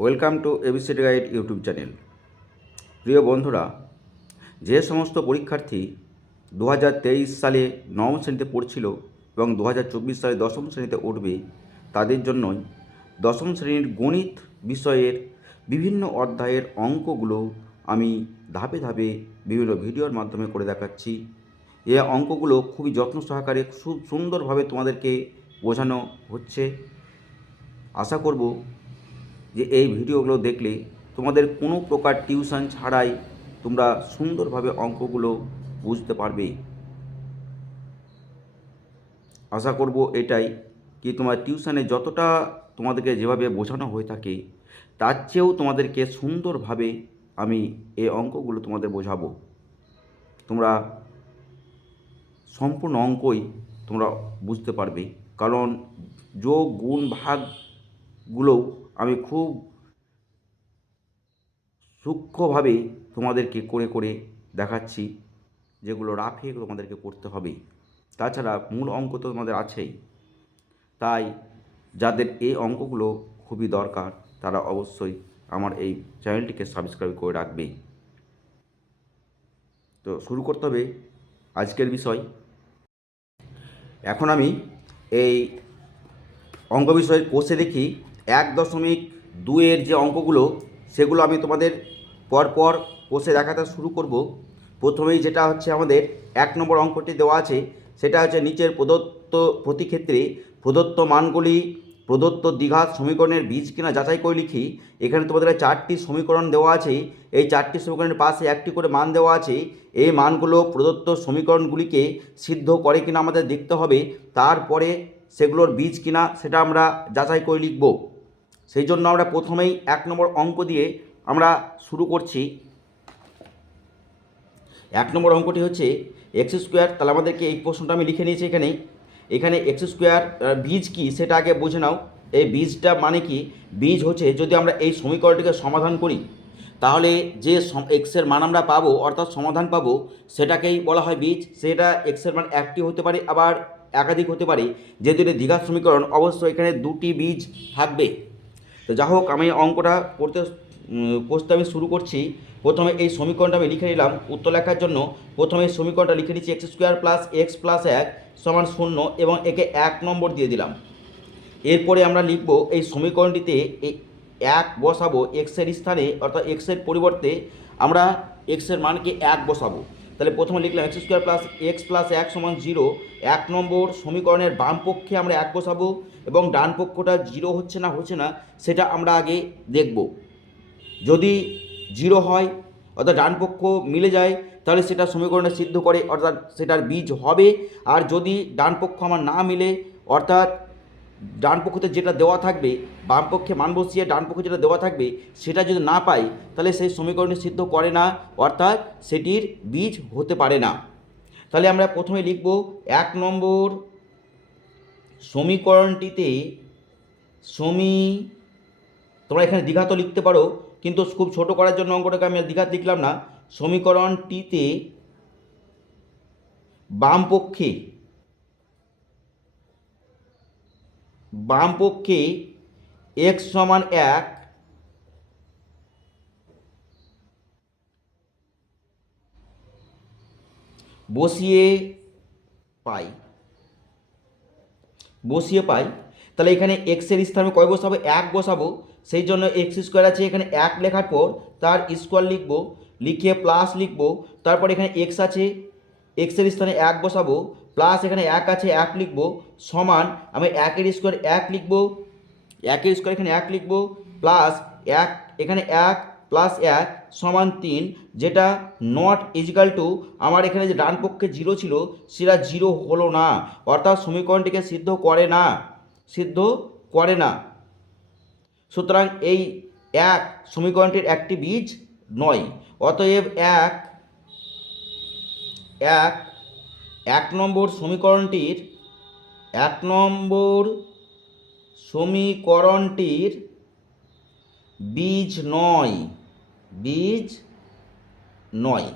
Welcome to ABCD guide YouTube channel. প্রিয় বন্ধুরা, যে সমস্ত পরীক্ষার্থী দু হাজার তেইশ সালে নবম শ্রেণীতে পড়ছিল এবং দু হাজার চব্বিশ সালে দশম শ্রেণীতে উঠবে, তাদের জন্যই দশম শ্রেণির গণিত বিষয়ের বিভিন্ন অধ্যায়ের অঙ্কগুলো আমি ধাপে ধাপে বিভিন্ন ভিডিওর মাধ্যমে করে দেখাচ্ছি। এ অঙ্কগুলো খুবই যত্ন সহকারে খুব সুন্দরভাবে তোমাদেরকে বোঝানো হচ্ছে। আশা করব যে এই ভিডিওগুলো দেখলে তোমাদের কোনো প্রকার টিউশন ছাড়াই তোমরা সুন্দরভাবে অঙ্কগুলো বুঝতে পারবে। আশা করব এটাই কি তোমার টিউশনে যতটা তোমাদেরকে যেভাবে বোঝানো হয়ে থাকে, তার চেয়েও তোমাদেরকে সুন্দরভাবে আমি এই অঙ্কগুলো তোমাদের বোঝাবো। তোমরা সম্পূর্ণ অঙ্কই তোমরা বুঝতে পারবে, কারণ যোগ, গুণ, ভাগগুলোও আমি খুব সূক্ষ্মভাবে তোমাদেরকে করে করে দেখাচ্ছি যেগুলো রাফে তোমাদেরকে করতে হবে। তাছাড়া মূল অঙ্ক তো তোমাদের আছেই। তাই যাদের এই অঙ্কগুলো খুবই দরকার, তারা অবশ্যই আমার এই চ্যানেলটিকে সাবস্ক্রাইব করে রাখবে। তো শুরু করতে হবে আজকের বিষয়। এখন আমি এই অঙ্ক বিষয়ের কোষে দেখি এক দশমিক দুইয়ের যে অঙ্কগুলো, সেগুলো আমি তোমাদের পরপর কোষে দেখাতে শুরু করব। প্রথমেই যেটা হচ্ছে আমাদের এক নম্বর অঙ্কটি দেওয়া আছে, সেটা হচ্ছে নিচের প্রদত্ত প্রতি ক্ষেত্রে প্রদত্ত মানগুলি প্রদত্ত দ্বিঘাত সমীকরণের বীজ কিনা যাচাই করে লিখি। এখানে তোমাদের চারটি সমীকরণ দেওয়া আছে, এই চারটি সমীকরণের পাশে একটি করে মান দেওয়া আছে। এই মানগুলো প্রদত্ত সমীকরণগুলিকে সিদ্ধ করে কিনা আমাদের দেখতে হবে, তারপরে সেগুলোর বীজ কিনা সেটা আমরা যাচাই করে লিখব। সেই জন্য আমরা প্রথমেই এক নম্বর অঙ্ক দিয়ে আমরা শুরু করছি। এক নম্বর অঙ্কটি হচ্ছে এক্স স্কোয়ার, তাহলে আমাদেরকে এই প্রশ্নটা আমি লিখে নিয়েছি এখানে এখানে এক্স স্কোয়ার বীজ কি সেটা আগে বুঝে নাও। এই বীজটা মানে কি? বীজ হচ্ছে যদি আমরা এই সমীকরণটিকে সমাধান করি, তাহলে যে এক্সের মান আমরা পাবো, অর্থাৎ সমাধান পাবো, সেটাকেই বলা হয় বীজ। সেটা এক্সের মান একটি হতে পারে, আবার একাধিক হতে পারে। যেহেতু এটা দ্বিঘাত সমীকরণ অবশ্যই এখানে দুটি বীজ থাকবে। তো যা হোক, আমি অঙ্কটা পড়তে পোস্টটা আমি শুরু করছি। প্রথমে এই সমীকরণটা আমি লিখে নিলাম। উত্তর লেখার জন্য প্রথমে এই সমীকরণটা লিখে নিচ্ছি x square plus x plus এক সমান শূন্য এবং একে এক নম্বর দিয়ে দিলাম। এরপরে আমরা লিখব এই সমীকরণটিতে এই এক বসাবো এক্সের স্থানে অর্থাৎ এক্সের পরিবর্তে আমরা এক্সের মানকে এক বসাবো। তাহলে প্রথমে লিখলাম x square plus x plus এক সমান জিরো এক নম্বর সমীকরণের বাম পক্ষে আমরা এক বসাবো এবং ডান পক্ষটা জিরো হচ্ছে না হচ্ছে না, সেটা আমরা আগে দেখব। যদি জিরো হয়, অর্থাৎ ডান পক্ষ মিলে যায়, তাহলে সেটা সমীকরণে সিদ্ধ করে, অর্থাৎ সেটার বীজ হবে। আর যদি ডান পক্ষ আমার না মিলে, অর্থাৎ ডান পক্ষতে যেটা দেওয়া থাকবে, বাম পক্ষে মান বসিয়ে ডান পক্ষে যেটা দেওয়া থাকবে, সেটা যদি না পাই তাহলে সেই সমীকরণে সিদ্ধ করে না, অর্থাৎ সেটির বীজ হতে পারে না। তাহলে আমরা প্রথমে লিখব এক নম্বর সমীকরণটিতে সমী, তোমরা এখানে দ্বিঘাতও লিখতে পারো, কিন্তু খুব ছোট করার জন্য অঙ্কটাকে আমি দ্বিঘাত লিখলাম না। সমীকরণটিতে বাম পক্ষে বাম পক্ষে এক্স সমান এক। বসিয়ে পাই। বসিয়ে পাই। তাহলে এখানে এক্সের স্থানে কয় বসাবো? এক বসাবো। সেই জন্য এক্স স্কোয়ার আছে এখানে এক লেখার পর তার স্কোয়ার লিখব। লিখে প্লাস লিখব। তারপর এখানে এক্স আছে। এক্সের স্থানে এক বসাবো। প্লাস এখানে এক আছে, এক লিখব, সমান, আমি একের স্কোয়ার এক লিখব, একের স্কোয়ার এখানে এক লিখব প্লাস এক, এখানে এক প্লাস এক, সমান তিন, যেটা নট ইজিক্যাল টু আমার এখানে যে ডান পক্ষে জিরো ছিল, সেটা জিরো হলো না। অর্থাৎ সমীকরণটিকে সিদ্ধ করে না, সিদ্ধ করে না। সুতরাং এই এক সমীকরণটির একটি বীজ নয়। অতএব এক এক এক নম্বর সমীকরণটির, এক নম্বর সমীকরণটির বীজ নয় বীজ নয়।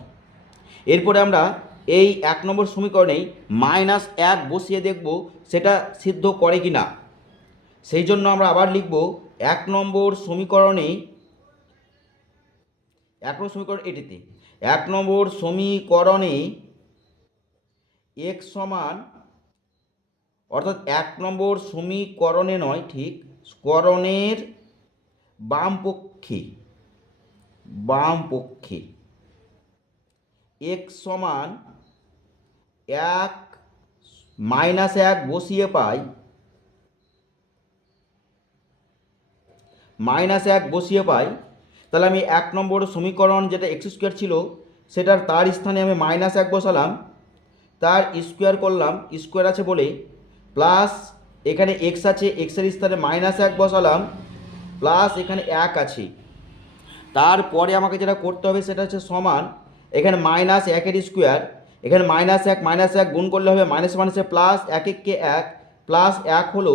এরপরে আমরা এই এক নম্বর সমীকরণেই মাইনাস এক বসিয়ে দেখব সেটা সিদ্ধ করে কি না সেই জন্য আমরা আবার লিখব এক নম্বর সমীকরণে, এক নম্বর সমীকরণ এটিতে, এক নম্বর সমীকরণে এক্স সমান, অর্থাৎ এক নম্বর সমীকরণে নয়, ঠিক করণের বাম পক্ষে বাম পক্ষে এক্স সমান এক মাইনাস এক বসিয়ে পাই, মাইনাস এক বসিয়ে পাই, তাহলে আমি এক নম্বর সমীকরণ যেটা এক্স স্কোয়ার ছিল, সেটার তার স্থানে আমি মাইনাস এক বসালাম তার স্কোয়ার করলাম, স্কোয়ার আছে বলে প্লাস এখানে এক্স আছে এক্সের স্থানে মাইনাস এক বসালাম, প্লাস এখানে এক আছে। তারপরে আমাকে যেটা করতে হবে সেটা হচ্ছে সমান, এখানে মাইনাস একের স্কোয়ার, এখানে মাইনাস এক মাইনাস এক গুণ করলে হবে মাইনাস মাইনাসে প্লাস এক এককে এক প্লাস এক হলো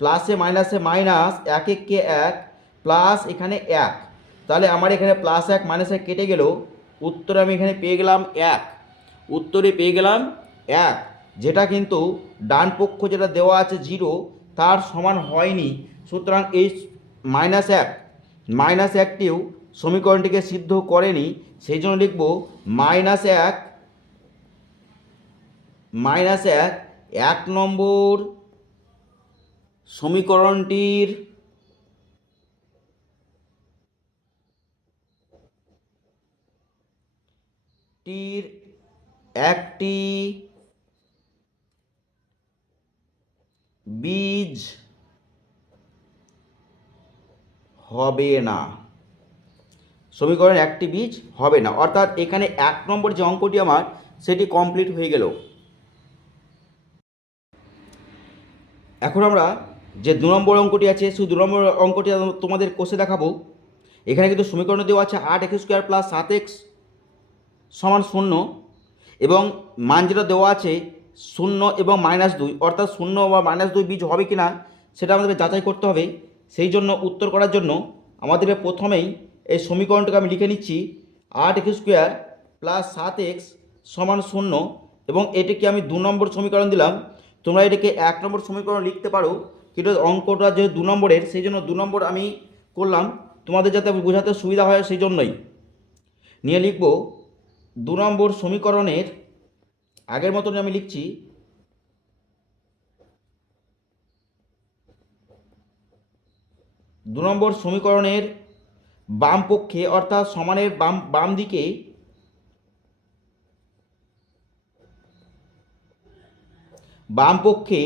প্লাসে মাইনাসে মাইনাস এক এককে এক প্লাস এখানে এক। তাহলে আমার এখানে প্লাস এক মাইনাস এক কেটে গেল, উত্তর আমি এখানে পেয়ে গেলাম এক। উত্তরে পেয়ে গেলাম এক, যেটা কিন্তু ডান পক্ষ যেটা দেওয়া আছে জিরো, তার সমান হয়নি। সুতরাং এই মাইনাস এক, মাইনাস একটিও সমীকরণটিকে সিদ্ধ করেনি। সেই জন্য লিখব মাইনাস এক মাইনাস এক এক নম্বর সমীকরণটির টির একটি বীজ হবে না। সমীকরণ একটি বীজ হবে না। অর্থাৎ এখানে এক নম্বর যে অঙ্কটি আমার, সেটি কমপ্লিট হয়ে গেল। এখন আমরা যে দু নম্বর অঙ্কটি আছে, সেই দু নম্বর অঙ্কটি তোমাদের কোষে দেখাবো। এখানে কিন্তু সমীকরণ দেওয়া আছে আট এক্স স্কোয়ার প্লাস সাত এক্স সমান শূন্য। এবং মান যেটা দেওয়া আছে শূন্য এবং মাইনাস দুই, অর্থাৎ শূন্য বা মাইনাস দুই বীজ হবে কি না সেটা আমাদেরকে যাচাই করতে হবে। সেই জন্য উত্তর করার জন্য আমাদের প্রথমেই এই সমীকরণটাকে আমি লিখে নিচ্ছি। আট এক্স স্কোয়ার প্লাস সাত এক্স সমান শূন্য এবং এটিকে আমি দু নম্বর সমীকরণ দিলাম। তোমরা এটাকে এক নম্বর সমীকরণ লিখতে পারো। কিন্তু অঙ্কটা যে দু নম্বরের, সেই জন্য দু নম্বর আমি করলাম। তোমাদের যাতে বোঝাতে সুবিধা হয় সেই জন্যই। নিয়ে লিখব দু নম্বর সমীকরণের আগের মতন আমি লিখছি। দু নম্বর সমীকরণের বাম পক্ষে অর্থাৎ সমানের বাম বাম দিকে বাম পক্ষে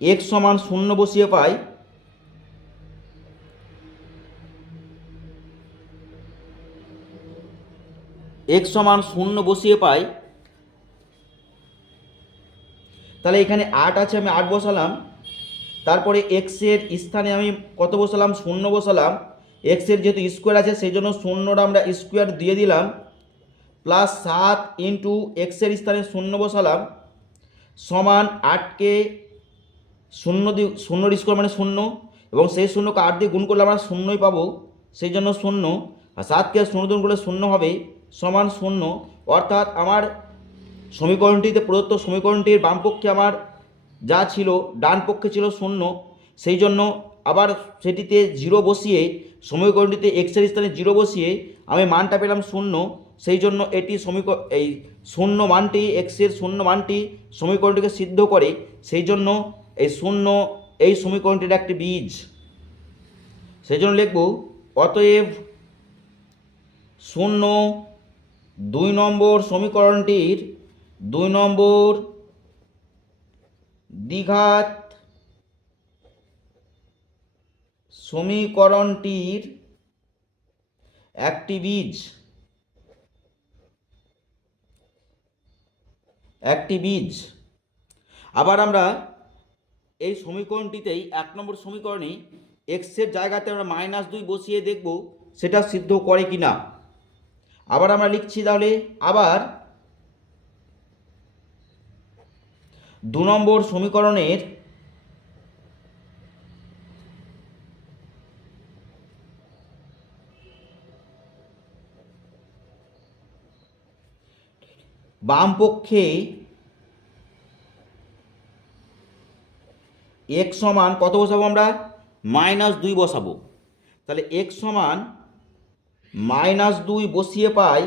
এক সমান শূন্য বসিয়ে পাই। এক সমান শূন্য বসিয়ে পাই, তাহলে এখানে আট আছে, আমি আট বসালাম। তারপরে এক্সের স্থানে আমি কত বসালাম? শূন্য বসালাম। এক্সের যেহেতু স্কোয়ার আছে সেই জন্য শূন্যটা আমরা স্কোয়ার দিয়ে দিলাম। প্লাস সাত ইন্টু এক্সের স্থানে শূন্য বসালাম। সমান আটকে শূন্য দিয়ে শূন্যর স্কোয়ার মানে শূন্য, এবং সেই শূন্যকে আট দিয়ে গুণ করলে আমরা শূন্যই পাবো সেই জন্য শূন্য। আর সাতকে শূন্য গুণ করলে শূন্য হবে। সমান শূন্য। অর্থাৎ আমার সমীকরণটিতে প্রদত্ত সমীকরণটির বাম পক্ষে আমার যা ছিল, ডান পক্ষে ছিল শূন্য। সেই জন্য আবার সেটিতে জিরো বসিয়ে, সমীকরণটিতে এক্সের স্থানে জিরো বসিয়ে আমি মানটা পেলাম শূন্য। সেই জন্য এটি সমীকর এই শূন্য মানটি এক্সের শূন্য মানটি সমীকরণটিকে সিদ্ধ করে। সেই জন্য এই শূন্য, এই সমীকরণটির একটি বীজ। সেই জন্য লিখব, অতএব শূন্য দুই নম্বর সমীকরণটির দুই নম্বর দ্বিঘাত সমীকরণটির একটি বীজ। একটি বীজ। আবার আমরা এই সমীকরণটিতেই এক নম্বর সমীকরণে এক্সের জায়গাতে আমরা মাইনাস দুই বসিয়ে দেখব, সেটা সিদ্ধ করে কি না আবার আমরা লিখছি তাহলে, আবার দু নম্বর সমীকরণের বাম পক্ষে এক সমান কত বসাবো আমরা? মাইনাস দুই বসাবো। তাহলে এক সমান মাইনাস দুই বসিয়ে পাই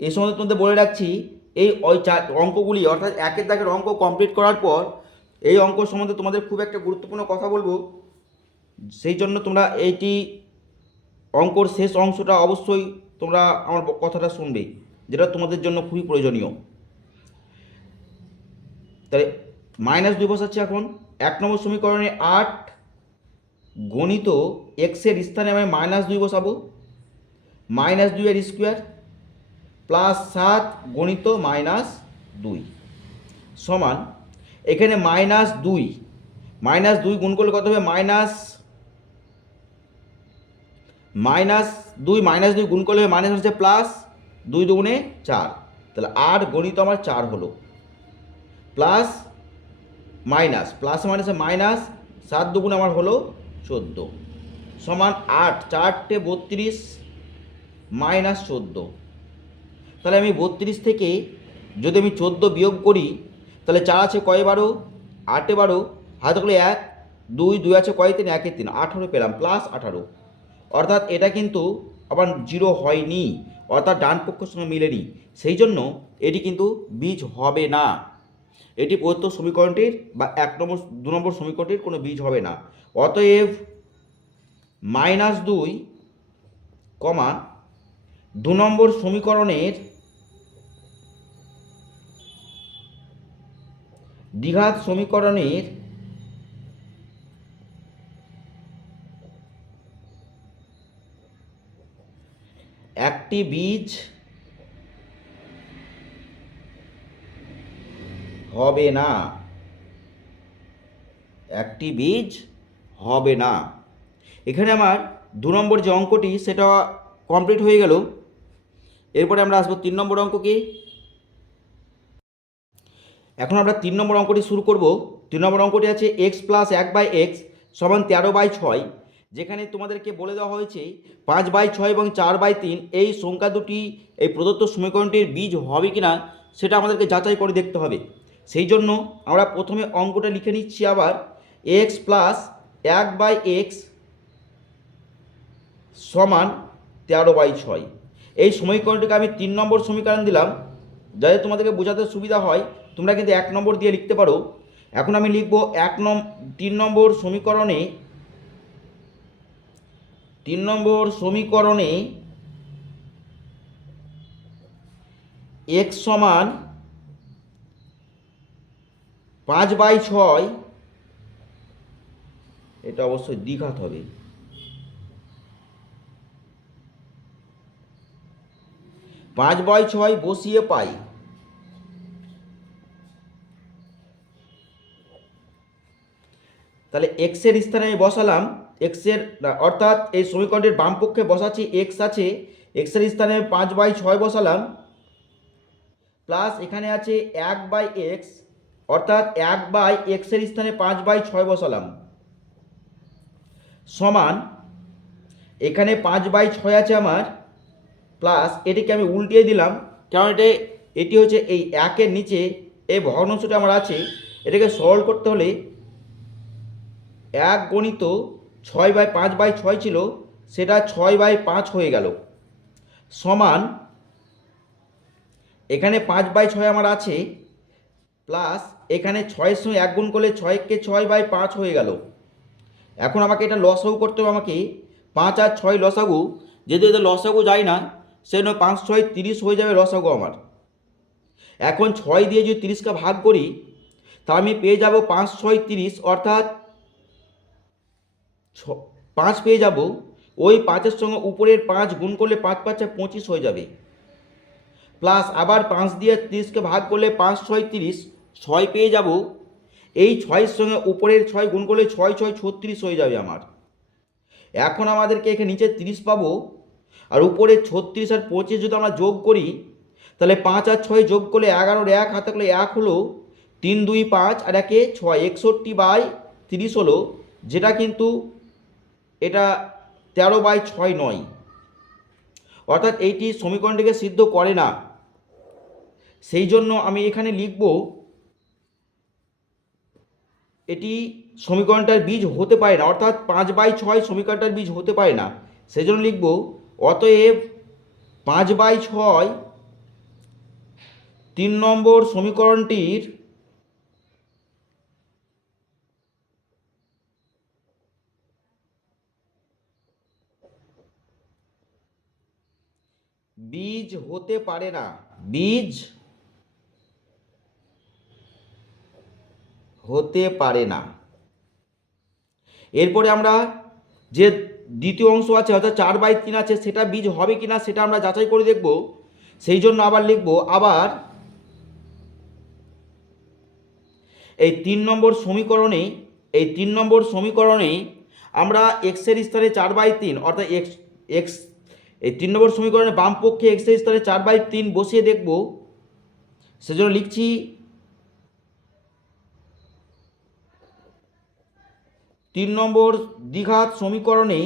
এই সময় তোমাদের বলে রাখছি, এই ওই অঙ্কগুলি, অর্থাৎ একের দাগের অঙ্ক কমপ্লিট করার পর, এই অঙ্ক সম্বন্ধে তোমাদের খুব একটা গুরুত্বপূর্ণ কথা বলব। সেই জন্য তোমরা এইটি অঙ্কর শেষ অংশটা অবশ্যই তোমরা আমার কথাটা শুনবে, যেটা তোমাদের জন্য খুবই প্রয়োজনীয়। তাহলে মাইনাস দুই বসাচ্ছি এখন, এক নম্বর সমীকরণে আট গণিত এক্সের স্থানে আমি মাইনাস দুই বসাবো মাইনাস দুই এর স্কোয়ার প্লাস সাত গণিত মাইনাস দুই। সমান, এখানে মাইনাস দুই। মাইনাস দুই গুণ করলে কত হবে? মাইনাস মাইনাস দুই মাইনাস দুই গুণ করলে মাইনাস হচ্ছে প্লাস দুই দুগুণে চার। তাহলে আট গণিত আমার চার হলো। প্লাস মাইনাস প্লাস মাইনাসে মাইনাস সাত দুগুণ আমার হলো চোদ্দ। সমান আট, চারটে বত্রিশ, মাইনাস চোদ্দ। তাহলে আমি বত্রিশ থেকে যদি আমি চোদ্দ বিয়োগ করি, তাহলে চার আছে কয় বারো? আটে বারো। হাতে করলে এক, দুই দুই আছে কয় তিন? একে তিন। আঠারো পেলাম প্লাস আঠারো। অর্থাৎ এটা কিন্তু আবার জিরো হয়নি। অর্থাৎ ডান পক্ষের সঙ্গে মিলেনি। সেই জন্য এটি কিন্তু বীজ হবে না। এটি প্রদত্ত সমীকরণটির বা এক নম্বর, দু নম্বর সমীকরণটির কোনো বীজ হবে না। অতএব মাইনাস দুই কমা দু নম্বর সমীকরণের দ্বিঘাত সমীকরণের একটি বীজ হবে না। একটি বীজ হবে না। এখানে আমার দু নম্বর যে অঙ্কটি, সেটা কমপ্লিট হয়ে গেল। এরপরে আমরা আসব তিন নম্বর অঙ্ক কি? এখন আমরা তিন নম্বর অঙ্কটি শুরু করব। তিন নম্বর অঙ্কটি আছে এক্স প্লাস এক বাই এক্স সমান তেরো বাই ছয়, যেখানে তোমাদেরকে বলে দেওয়া হয়েছে পাঁচ বাই ছয় এবং চার বাই তিন, এই সংখ্যা দুটি, এই প্রদত্ত সমীকরণটির বীজ হবে কি না সেটা আমাদেরকে যাচাই করে দেখতে হবে। সেই জন্য আমরা প্রথমে অঙ্কটা লিখে নিচ্ছি আবার এক্স প্লাস এক বাই এক্স সমান তেরো বাই ছয়। এই সমীকরণটিকে আমি তিন নম্বর সমীকরণ দিলাম। যাতে তোমাদেরকে বোঝাতে সুবিধা হয়, তোমরা কিন্তু এক নম্বর দিয়ে লিখতে পারো। এখন আমি লিখব এক নম, তিন নম্বর সমীকরণে, তিন নম্বর সমীকরণে এক্স সমান পাঁচ বাই ছয় এটা অবশ্যই দ্বিঘাত হবে। পাঁচ বাই ছয় বসিয়ে পাই। তাহলে এক্সের স্থানে আমি বসালাম এক্সের অর্থাৎ এই সমীকরণটির বাম পক্ষে বসাচ্ছি এক্স আছে এক্সের স্থানে আমি পাঁচ বাই ছয় বসালাম প্লাস এখানে আছে এক বাই এক্স অর্থাৎ এক বাই এক্সের স্থানে পাঁচ বাই ছয় বসালাম। সমান, এখানে পাঁচ বাই ছয় আছে আমার প্লাস এটিকে আমি উল্টিয়ে দিলাম কারণ এটা, এটি হচ্ছে এই একের নিচে এই ভগ্নাংশটা আমার আছে, এটাকে সরল করতে হলে এক গণিত ছয় বাই পাঁচ বাই ছয় ছিল, সেটা ছয় বাই পাঁচ হয়ে গেল। সমান, এখানে পাঁচ বাই ছয় আমার আছে প্লাস এখানে ছয়ের সঙ্গে এক গুণ করলে ছয়কে ছয় বাই পাঁচ হয়ে গেল। এখন আমাকে এটা লসাগু করতে হবে আমাকে পাঁচ আর ছয় লসাগু। যেহেতু এদের লসাগু যায় না, সেই জন্য পাঁচ, ছয়, তিরিশ হয়ে যাবে লসাগু আমার। এখন ছয় দিয়ে যদি তিরিশকে ভাগ করি তা আমি পেয়ে যাব পাঁচ, ছয়, তিরিশ, অর্থাৎ পাঁচ পেয়ে যাব। ওই পাঁচের সঙ্গে উপরের পাঁচ গুণ করলে পাঁচ পাঁচে পঁচিশ হয়ে যাবে। প্লাস আবার পাঁচ দিয়ে তিরিশকে ভাগ করলে পাঁচ, ছয়, তিরিশ, ছয় পেয়ে যাব। এই ছয়ের সঙ্গে উপরের ছয় গুণ করলে ছয় ছয়, ছত্রিশ হয়ে যাবে আমার। এখন আমাদেরকে এখানে নিচে তিরিশ পাবো, আর উপরে ছত্রিশ আর পঁচিশ যদি আমরা যোগ করি, তাহলে পাঁচ আর ছয় যোগ করলে এগারোর এক, হাতে করলে এক হলো তিন, দুই, পাঁচ, আর একে ছয়, একষট্টি বাই তিরিশ হলো, যেটা কিন্তু এটা তেরো বাই ছয় নয়। অর্থাৎ এইটি সমীকরণটিকে সিদ্ধ করে না। সেই জন্য আমি এখানে লিখব এটি সমীকরণটার বীজ হতে পারে না, অর্থাৎ পাঁচ বাই ছয় সমীকরণটার বীজ হতে পারে না। সেজন্য লিখব, অতএব পাঁচ বাই ছয় তিন নম্বর সমীকরণটির বীজ হতে পারে না। বীজ হতে পারে না। এরপরে আমরা যে দ্বিতীয় অংশ আছে, অর্থাৎ চার বাই তিন আছে, সেটা বীজ হবে কি না সেটা আমরা যাচাই করে দেখব। সেই জন্য আবার লিখব, আবার এই তিন নম্বর সমীকরণে, এই তিন নম্বর সমীকরণে আমরা এক্সের স্থানে চার বাই তিন, অর্থাৎ এক্স এক্স এই তিন নম্বর সমীকরণে বাম পক্ষে এক্সের স্থানে চার বাই তিন বসিয়ে দেখব। সেজন্য লিখছি তিন নম্বর দ্বিঘাত সমীকরণে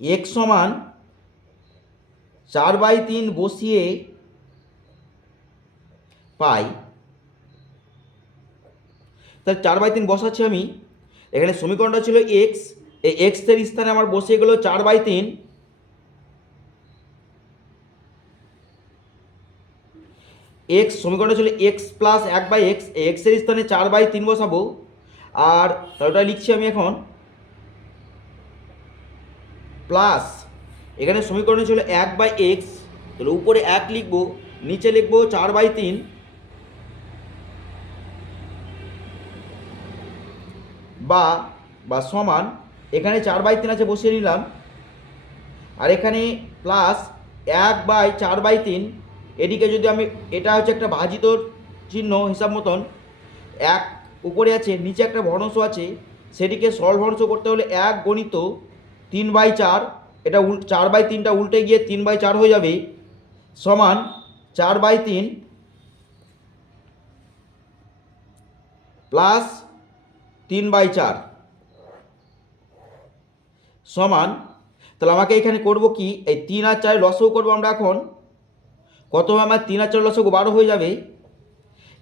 এক সমান চার বাই তিন বসিয়ে পাই। তাহলে চার বাই তিন বসাচ্ছি আমি। এখানে সমীকরণটা ছিল এক্স এই এক্সের স্থানে আমার বসিয়ে গেল চার বাই তিন। এক্স সমীকরণটা ছিল এক্স প্লাস এক বাই এক্স এক্সের স্থানে চার বাই তিন বসাবো। আর ওটা লিখছি আমি এখন। প্লাস এখানে সমীকরণে ছিল এক বাই এক্স তাহলে উপরে এক লিখব, নিচে লিখব চার বাই তিন। বা বা সমান, এখানে চার বাই তিন আছে বসিয়ে নিলাম। আর এখানে প্লাস এক বাই চার বাই তিন এদিকে যদি আমি, এটা হচ্ছে একটা ভাজিত চিহ্ন হিসাব মতন, এক উপরে আছে, নিচে একটা ভগ্নাংশ আছে সেটিকে সরল ভগ্নাংশ করতে হলে এক গণিত তিন বাই চার, এটা উল, চার বাই তিনটা উল্টে গিয়ে তিন বাই চার হয়ে যাবে, সমান চার বাই তিন প্লাস তিন বাই চার। সমান, তাহলে আমাকে এখানে করব কি? এই তিন আর চার লসও করব আমরা এখন। কত আমার তিন আর চার লসও বারো হয়ে যাবে?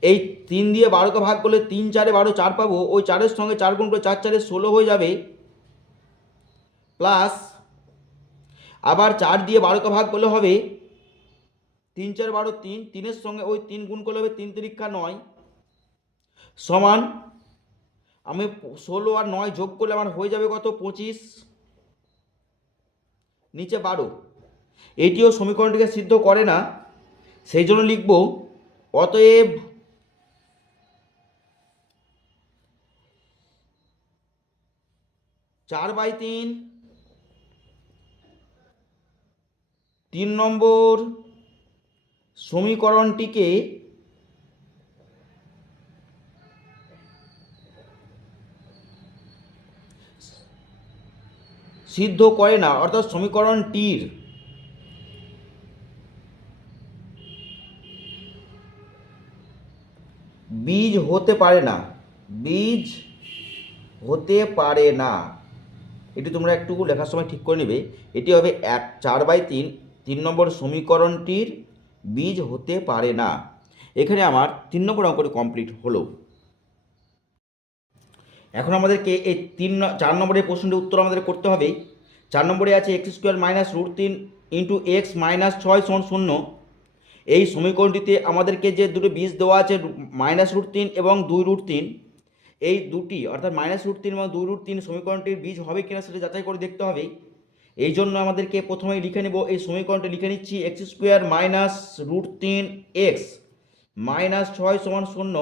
এই তিন দিয়ে বারোকে ভাগ করলে তিন চারে বারো, চার পাবো। ওই চারের সঙ্গে চার গুণ করে চার চারে ষোলো হয়ে যাবে। প্লাস আবার চার দিয়ে বারোকে ভাগ করলে হবে তিন চার বারো তিন। তিনের সঙ্গে ওই তিন গুণ করলে হবে তিন তিরিক্ষা নয়। সমান আমি ষোলো আর নয় যোগ করলে আমার হয়ে যাবে কত? পঁচিশ। নিচে বারো। এটিও সমীকরণটিকে সিদ্ধ করে না। সেই জন্য লিখব, অতএব চার বাই তিন তিন নম্বর সমীকরণটিকে সিদ্ধ করে না, অর্থাৎ সমীকরণটির বীজ হতে পারে না। বীজ হতে পারে না। এটি তোমরা একটু লেখার সময় ঠিক করে নেবে। এটি হবে এক, চার বাই তিন তিন নম্বর সমীকরণটির বীজ হতে পারে না। এখানে আমার তিন নম্বর অঙ্কটি কমপ্লিট হলো। এখন আমাদেরকে এই তিন চার নম্বরের প্রশ্নটির উত্তর আমাদের করতে হবে চার নম্বরে আছে এক্স স্কোয়ার মাইনাস রুট তিন ইন্টু এক্স মাইনাস ছয় শূন্য। এই সমীকরণটিতে আমাদেরকে যে দুটো বীজ দেওয়া আছে, মাইনাস রুট তিন এবং দুই রুট তিন, এই দুটি, অর্থাৎ মাইনাস রুট তিন এবং দুই রুট তিন সমীকরণটির বীজ হবে কিনা সেটা যাচাই করে দেখতে হবে এই জন্য আমাদেরকে প্রথমেই লিখে নেব, এই সমীকরণটি লিখে নিচ্ছি এক্স স্কোয়ার মাইনাস রুট তিন এক্স মাইনাস ছয় সমান শূন্য,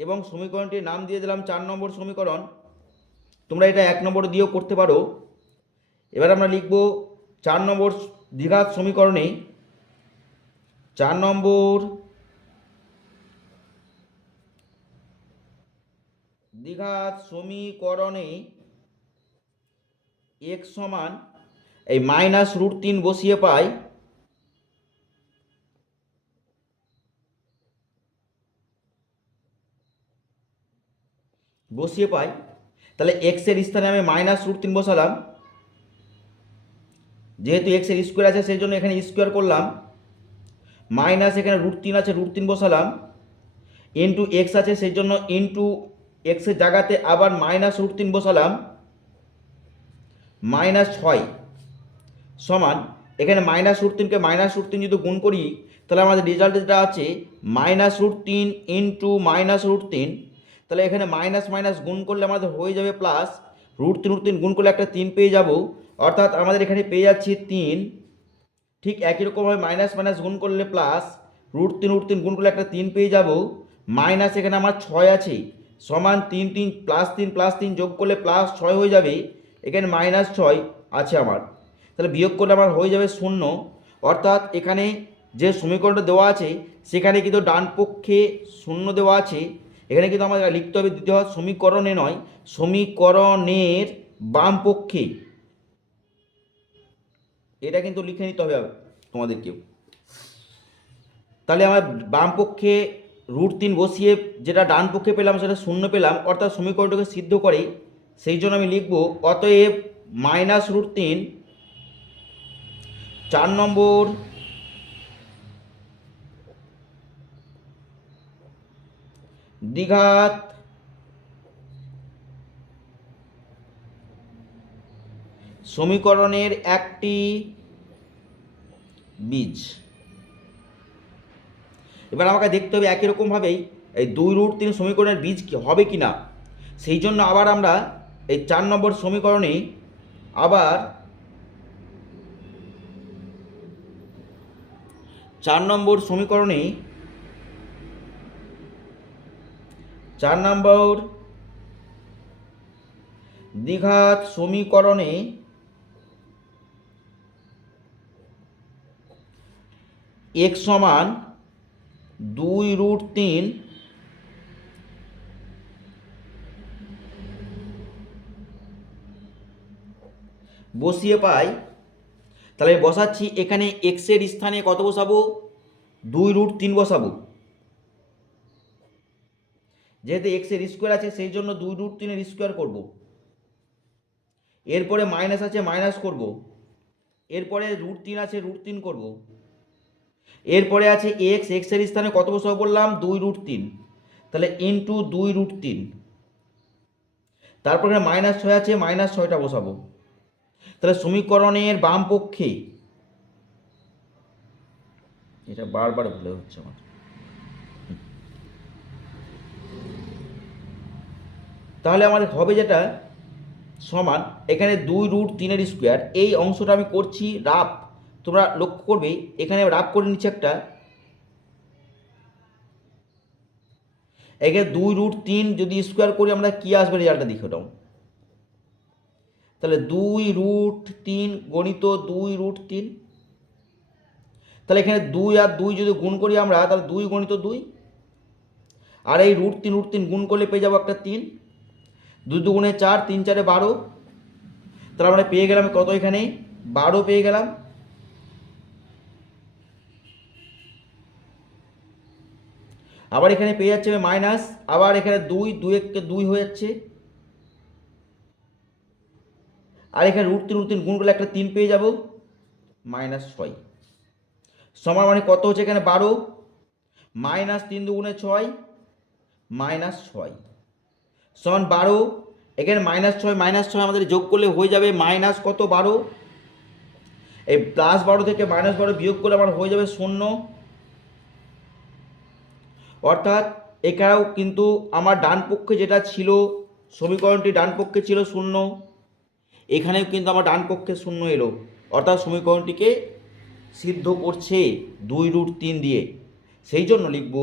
এবং সমীকরণটির নাম দিয়ে দিলাম চার নম্বর সমীকরণ। তোমরা এটা এক নম্বর দিয়েও করতে পারো। এবার আমরা লিখব চার নম্বর দ্বিঘাত সমীকরণে চার নম্বর। দ্বিঘাত সমীকরণে এক সমান এই মাইনাস রুট তিন বসিয়ে পাই। বসিয়ে পাই। তাহলে এক্সের স্থানে আমি মাইনাস রুট তিন বসালাম। যেহেতু এক্সের স্কোয়ার আছে, সেই জন্য এখানে স্কোয়ার করলাম। মাইনাস এখানে রুট তিন আছে, রুট তিন বসালাম। ইন্টু এক্স আছে সেই জন্য ইন্টু এক্সের জায়গাতে আবার মাইনাস রুট তিন বসালাম। মাইনাস ছয় সমান, এখানে মাইনাস রুট তিনকে মাইনাস রুট তিন যদি গুণ করি, তাহলে আমাদের রেজাল্ট যেটা আছে, মাইনাস রুট তিন ইন্টু মাইনাস রুট তিন। তাহলে এখানে মাইনাস মাইনাস গুণ করলে আমাদের হয়ে যাবে প্লাস রুট তিন রুট তিন গুণ করলে একটা তিন পেয়ে যাব। অর্থাৎ আমাদের এখানে পেয়ে যাচ্ছি তিন। ঠিক একই রকমভাবে মাইনাস মাইনাস গুণ করলে প্লাস রুট তিন রুট তিন গুণ করলে একটা তিন পেয়ে যাব। মাইনাস এখানে আমার ছয় আছে, সমান তিন তিন প্লাস তিন প্লাস তিন যোগ করলে প্লাস ছয় হয়ে যাবে, এখানে মাইনাস ছয় আছে আমার। তাহলে বিয়োগ করলে আমার হয়ে যাবে শূন্য। অর্থাৎ এখানে যে সমীকরণটা দেওয়া আছে, সেখানে কিন্তু ডান পক্ষে শূন্য দেওয়া আছে। এখানে কিন্তু আমাদের লিখতে হবে দিতে হয় সমীকরণে নয়, সমীকরণের বাম পক্ষে। এটা কিন্তু লিখে নিতে হবে তোমাদেরকেও। তাহলে আমার বাম পক্ষে রুট তিন বসিয়ে যেটা ডান পক্ষে পেলাম সেটা শূন্য পেলাম, অর্থাৎ সমীকরণটাকে সিদ্ধ করে সেই জন্য আমি লিখব, অতএব মাইনাস রুট তিন, চার নম্বর দ্বিঘাত সমীকরণের একটি বীজ। এবার আমাকে দেখতে হবে একই রকমভাবেই এই দুই রুট তিন সমীকরণের বীজ হবে কি না? সেই জন্য আবার আমরা এই চার নম্বর সমীকরণে আবার চার নম্বর সমীকরণে চার নম্বর দ্বিঘাত সমীকরণে এক সমান দুই রুট তিন বসিয়ে পাই। তাহলে বসাচ্ছি, এখানে এক্সের স্থানে কত বসাবো? দুই রুট তিন বসাবো। যেহেতু এক্সের স্কোয়ার আছে, সেই জন্য দুই রুট তিনের স্কোয়ার করব। এরপরে মাইনাস আছে মাইনাস করব। এরপরে রুট তিন আছে, রুট তিন করব। এরপরে আছে এক্স এক্সের স্থানে কত বসাবো বললাম? দুই রুট তিন। তাহলে ইন্টু দুই রুট তিন। তারপরে মাইনাস ছয় আছে মাইনাস ছয়টা বসাবো। তাহলে সমীকরণের বাম পক্ষে এটা বারবার ভুলে হচ্ছে আমার। তাহলে আমাদের হবে যেটা সমান এখানে দুই রুট তিনের স্কোয়ার এই অংশটা আমি করছি রাফ। তোমরা লক্ষ্য করবে, এখানে রাফ করে নিচ্ছে একটা। এখানে দুই রুট তিন যদি স্কোয়ার করি, আমরা কী আসবে রেজাল্টটা দেখে ওটাও তাহলে দুই রুট তিন গণিত দুই রুট তিন। তাহলে এখানে দুই আর দুই যদি গুণ করি আমরা, তাহলে দুই গণিত দুই। আর এই রুট তিন রুট তিন গুণ করলে পেয়ে যাব একটা তিন। দুই দুগুণে চার, তিন চারে বারো। তাহলে আমরা পেয়ে গেলাম কত এখানে? বারো পেয়ে গেলাম। আবার এখানে পেয়ে যাচ্ছে মাইনাস, আবার এখানে দুই দুই এককে দুই হয়ে যাচ্ছে। আর এখানে রুট তিন রুট তিন গুণ করলে একটা তিন পেয়ে যাব, মাইনাস ছয়। সমান মানে কত হচ্ছে এখানে? বারো। মাইনাস তিন দুগুণে ছয়, মাইনাস ছয়। সমান বারো, এখানে মাইনাস ছয় মাইনাস ছয় আমাদের যোগ করলে হয়ে যাবে মাইনাস কত? বারো। এই প্লাস বারো থেকে মাইনাস বারো বিয়োগ করলে আমার হয়ে যাবে শূন্য। অর্থাৎ এখানেও কিন্তু আমার ডান পক্ষে যেটা ছিল, সমীকরণটি ডান পক্ষে ছিল শূন্য, এখানেও কিন্তু আমার ডান পক্ষে শূন্য এলো। অর্থাৎ সমীকরণটিকে সিদ্ধ করছে দুই রুট তিন দিয়ে। সেই জন্য লিখব,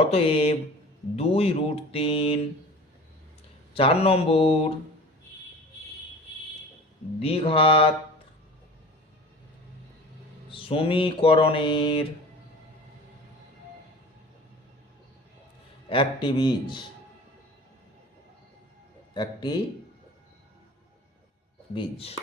অতএব দুই রুট তিন, চার নম্বর, দ্বিঘাত সমীকরণের একটি বীজ। একটি বীজ।